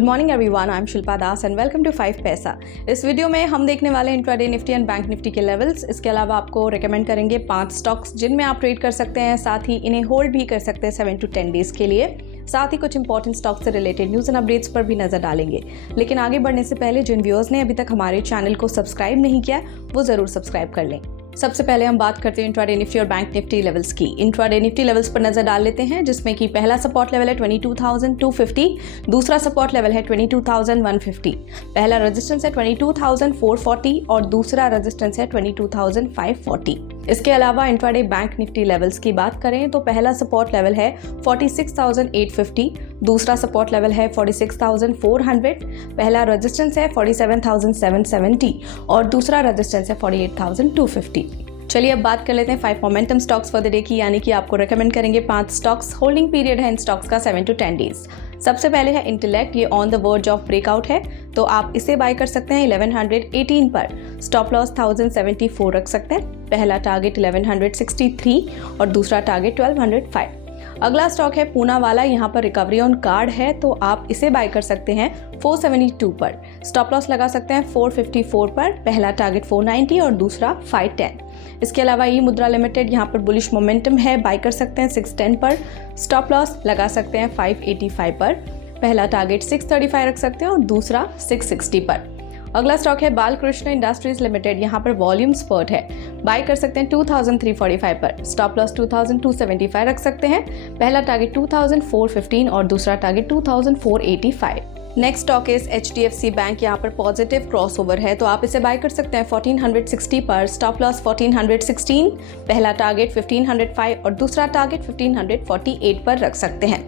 Good morning everyone, I am Shilpa Das and welcome to 5 Paisa. इस video में हम देखने वाले intraday Nifty and bank Nifty के लेवल्स। इसके अलावा आपको रेकमेंड करेंगे 5 स्टॉक्स जिनमें आप ट्रेड कर सकते हैं, साथ ही इन्हें होल्ड भी कर सकते हैं 7 to 10 डेज के लिए। साथ ही कुछ इंपॉर्टेंट स्टॉक से रिलेटेड न्यूज़ एंड अपडेट्स पर भी नजर डालेंगे। लेकिन आगे बढ़ने से पहले जिन व्यूअर्स ने अभी तक हमारे चैनल को सब्सक्राइब नहीं किया वो जरूर सब्सक्राइब कर लें। सबसे पहले हम बात करते हैं इंट्राडे निफ्टी और बैंक निफ्टी लेवल्स की। इंट्राडे निफ्टी लेवल्स पर नजर डाल लेते हैं, जिसमें कि पहला सपोर्ट लेवल है 22,250, दूसरा सपोर्ट लेवल है 22,150, पहला रेजिस्टेंस है 22,440 और दूसरा रेजिस्टेंस है 22,540। इसके अलावा इंट्राडे बैंक निफ्टी लेवल्स की बात करें तो पहला सपोर्ट लेवल है 46,850, दूसरा सपोर्ट लेवल है 46,400, पहला रेजिस्टेंस है 47,770 और दूसरा रेजिस्टेंस है 48,250। चलिए अब बात कर लेते हैं 5 momentum stocks for the day की, यानी कि आपको रेकमेंड करेंगे 5 स्टॉक्स। होल्डिंग पीरियड है इन स्टॉक्स का 7 to 10 डेज। सबसे पहले है इंटेलेक्ट, ये on the verge of breakout है, तो आप इसे बाय कर सकते हैं 1118 पर। स्टॉप लॉस 1074 रख सकते हैं। पहला टारगेट 1163 और दूसरा टारगेट 1205। अगला स्टॉक है पूना वाला, यहाँ पर रिकवरी ऑन कार्ड है, तो आप इसे बाय कर सकते हैं 472 पर। स्टॉप लॉस लगा सकते हैं 454 पर। पहला टारगेट 490 और दूसरा 510। इसके अलावा ई मुद्रा लिमिटेड, यहाँ पर बुलिश मोमेंटम है, बाय कर सकते हैं 610 पर। स्टॉप लॉस लगा सकते हैं 585 पर। पहला टारगेट 635 रख सकते हैं और दूसरा 660 पर। अगला स्टॉक है बालकृष्ण इंडस्ट्रीज लिमिटेड, यहाँ पर वॉल्यूम स्पर्ट है, बाय कर सकते हैं 2345 पर। स्टॉप लॉस 2275 रख सकते हैं। पहला टारगेट 2415 और दूसरा target 2485। Next stock is HDFC bank, यहाँ पर पॉजिटिव क्रॉसओवर है, तो आप इसे बाय कर सकते हैं 1460 पर। स्टॉप लॉस 1416, पहला टारगेट 1505 और दूसरा टारगेट 1548 पर रख सकते हैं।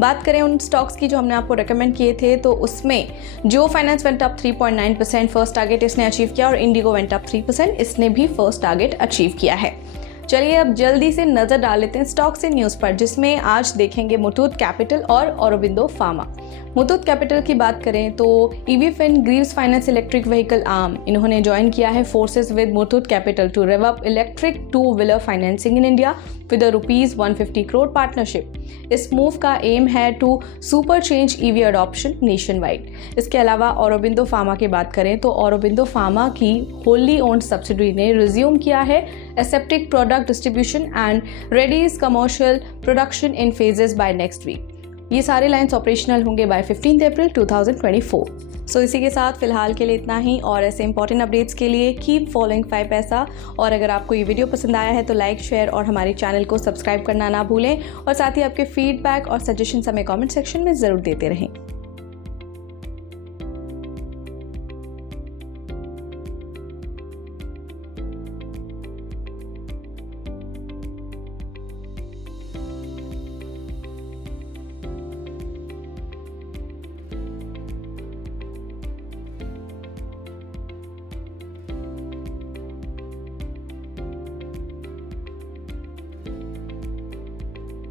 बात करें उन स्टॉक्स की जो हमने आपको रेकमेंड किए थे, तो उसमें जो finance went up 3.9%, first target इसने अचीव किया, और इंडिगो वेंट अप 3%, इसने भी फर्स्ट टारगेट अचीव किया है। चलिए अब जल्दी से नजर डाल लेते हैं स्टॉक से न्यूज़ पर, जिसमें आज देखेंगे मुथूट कैपिटल और औरोबिंदो फार्मा। मुथूट कैपिटल की बात करें तो EV fin Greaves finance electric vehicle arm, इन्होंने ज्वाइन किया है forces with Muthoot capital to rev up electric two wheeler financing in India with rupees 150 crore partnership. इस मूव का एम है to supercharge EV adoption nationwide. इसके अलावा Aurobindo Pharma की बात करें तो औरोबिंदो फार्मा की होली ओन्ड सब्सिडरी ने रिज्यूम किया है aseptic product distribution and readies commercial production in phases by next week. ये सारे लाइन्स ऑपरेशनल होंगे बाय 15 अप्रैल 2024। सो इसी के साथ फिलहाल के लिए इतना ही, और ऐसे इंपॉर्टेंट अपडेट्स के लिए कीप फॉलोइंग 5 पैसा। और अगर आपको ये वीडियो पसंद आया है तो लाइक, शेयर और हमारे चैनल को सब्सक्राइब करना ना भूलें, और साथ ही आपके फीडबैक और सजेशंस हमें कमेंट सेक्शन में ज़रूर देते रहें।